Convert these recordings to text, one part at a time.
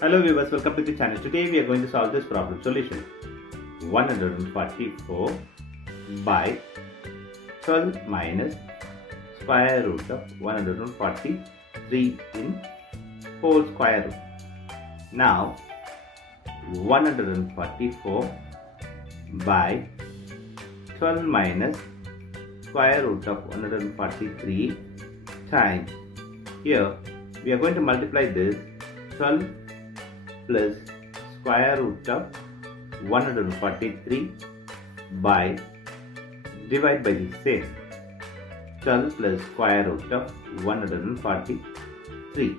Hello viewers, welcome to the channel. Today we are going to solve this problem. Solution 144 by 12 minus square root of 143 in whole square root. Now 144 by 12 minus square root of 143 times. Here we are going to multiply this 12 plus square root of 143 by divide by the same 12 plus square root of 143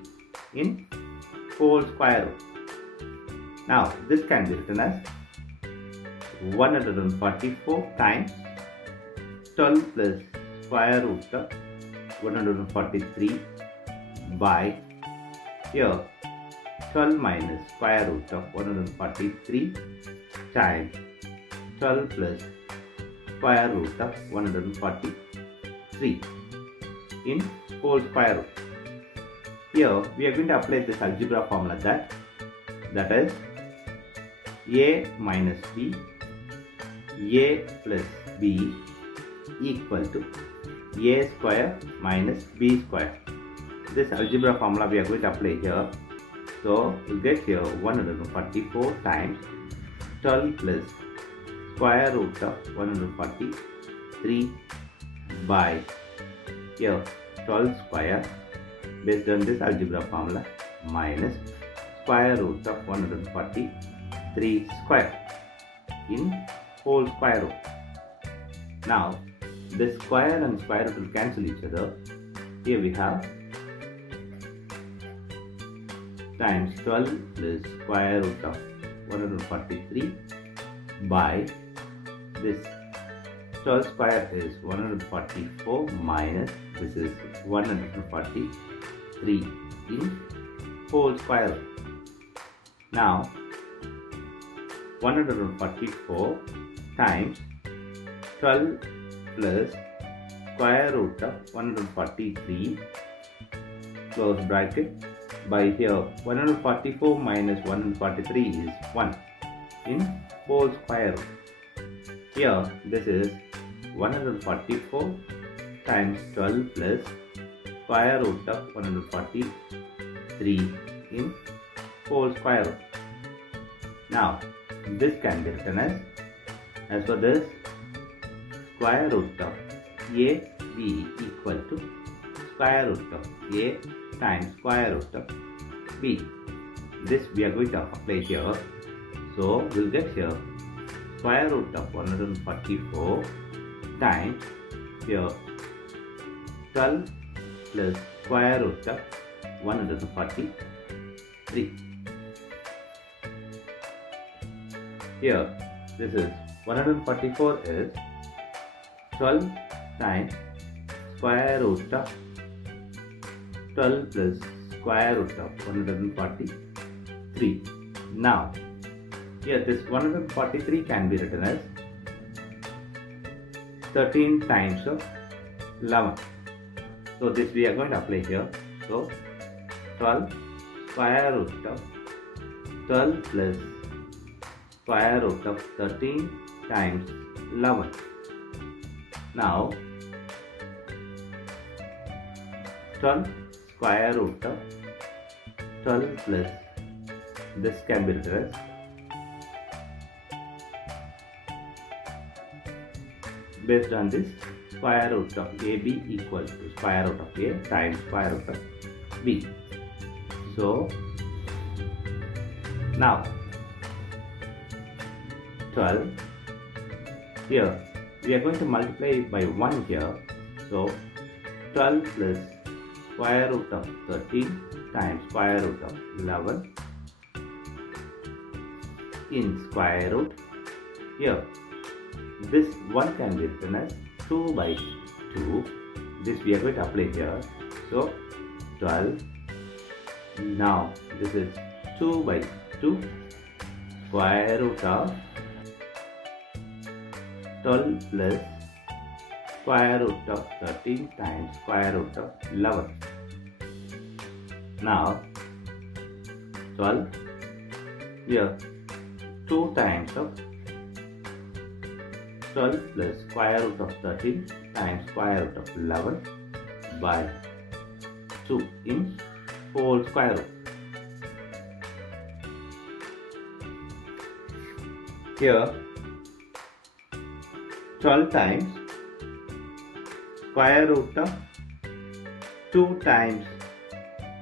in whole square root. Now this can be written as 144 times 12 plus square root of 143 by here 12 minus square root of 143 times 12 plus square root of 143 in whole square root. Here we are going to apply this algebra formula that is a minus b, a plus b equal to a square minus b square. This algebra formula we are going to apply here. So we'll get here 144 times 12 plus square root of 143 by here 12 square based on this algebra formula minus square root of 143 square in whole square root. Now this square and square root will cancel each other. Here we have times 12 plus square root of 143 by this 12 square is 144 minus this is 143 in whole square root. Now 144 times 12 plus square root of 143 close bracket by here 144 minus 143 is 1 in whole square root. Here this is 144 times 12 plus square root of 143 in whole square root. Now this can be written as for this square root of a b equal to square root of a times square root of b. This we are going to apply here. So we'll get here square root of 144 times here 12 plus square root of 143. Here this is 144 is 12 times square root of 12 plus square root of 143. Now here this 143 can be written as 13 times of 11. So this we are going to apply here. So 12 square root of 12 plus square root of 13 times 11. Now 12 square root of 12 plus this can be written as based on this square root of ab equal to square root of a times square root of b. So now 12 here we are going to multiply by 1 here. So 12 plus square root of 13 times square root of 11 in square root. Here this 1 can be written as 2 by 2. This we are going to apply here. So 12. Now this is 2 by 2 square root of 12 plus square root of 13 times square root of 11. Now 12 here 2 times of 12 plus square root of 13 times square root of 11 by 2 in whole square root. Here 12 times square root of 2 times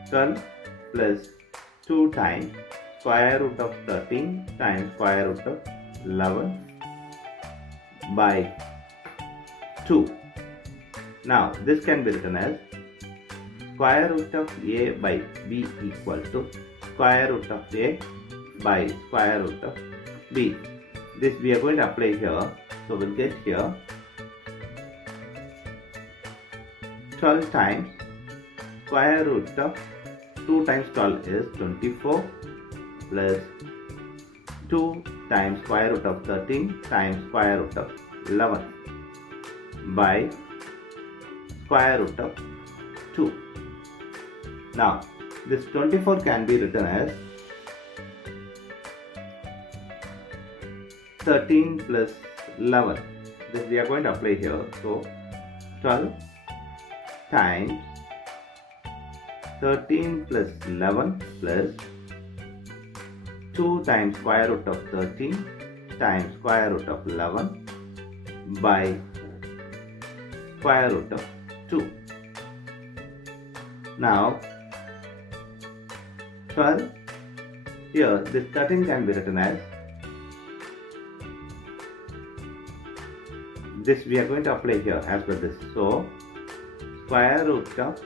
12 plus 2 times square root of 13 times square root of 11 by 2. Now this can be written as square root of a by b equal to square root of a by square root of b. This we are going to apply here. So we'll get here 12 times square root of 2 times 12 is 24 plus 2 times square root of 13 times square root of 11 by square root of 2. Now this 24 can be written as 13 plus 11. This we are going to apply here. So 12 times 13 plus 11 plus 2 times square root of 13 times square root of 11 by square root of 2. Now 12, here this 13 can be written as, this we are going to apply here as per this. So square root of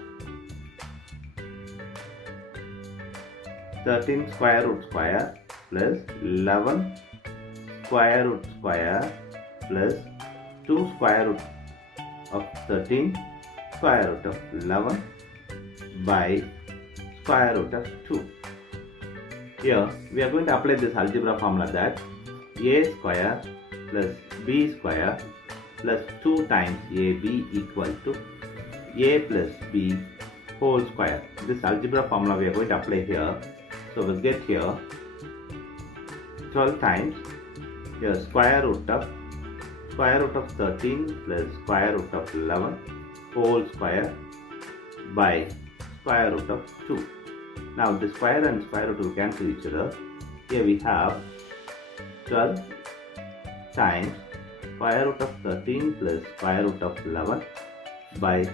13 square root square plus 11 square root square plus 2 square root of 13 square root of 11 by square root of 2. Here we are going to apply this algebra formula that a square plus b square plus 2 times ab equal to a plus b whole square. This algebra formula we are going to apply here. So we'll get here 12 times here square root of 13 plus square root of 11 whole square by square root of 2. Now the square and square root will cancel each other. Here we have 12 times square root of 13 plus square root of 11 by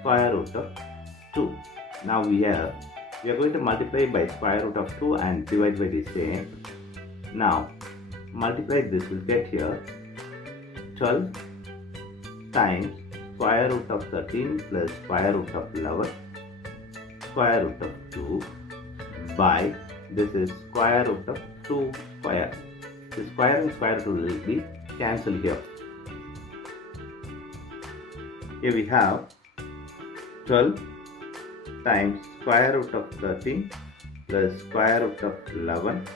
square root of 2. Now we are going to multiply by square root of 2 and divide by the same. Now multiply this, will get here 12 times square root of 13 plus square root of 11 square root of 2 by, this is square root of 2 square. The square and square root will be cancelled here. Here we have 12 times square root of 13 plus square root of 11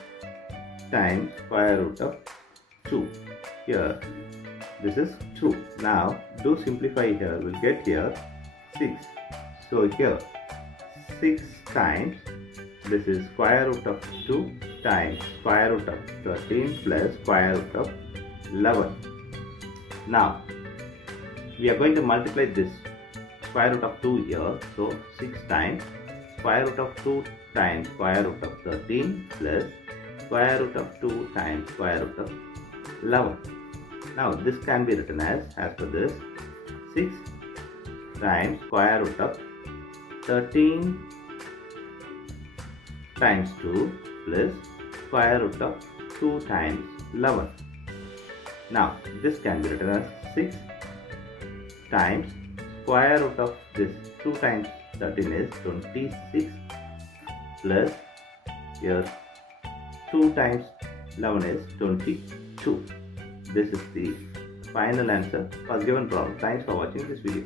times square root of 2. Here this is 2. Now do simplify here, we'll get here 6. So here 6 times, this is square root of 2 times square root of 13 plus square root of 11. Now we are going to multiply this square root of 2 here. So 6 times square root of 2 times square root of 13 plus square root of 2 times square root of 11. Now this can be written as per this, 6 times square root of 13 times 2 plus square root of 2 times 11. Now this can be written as 6 times square root of this 2 times 13 is 26 plus here 2 times 11 is 22. This is the final answer for given problem. Thanks for watching this video.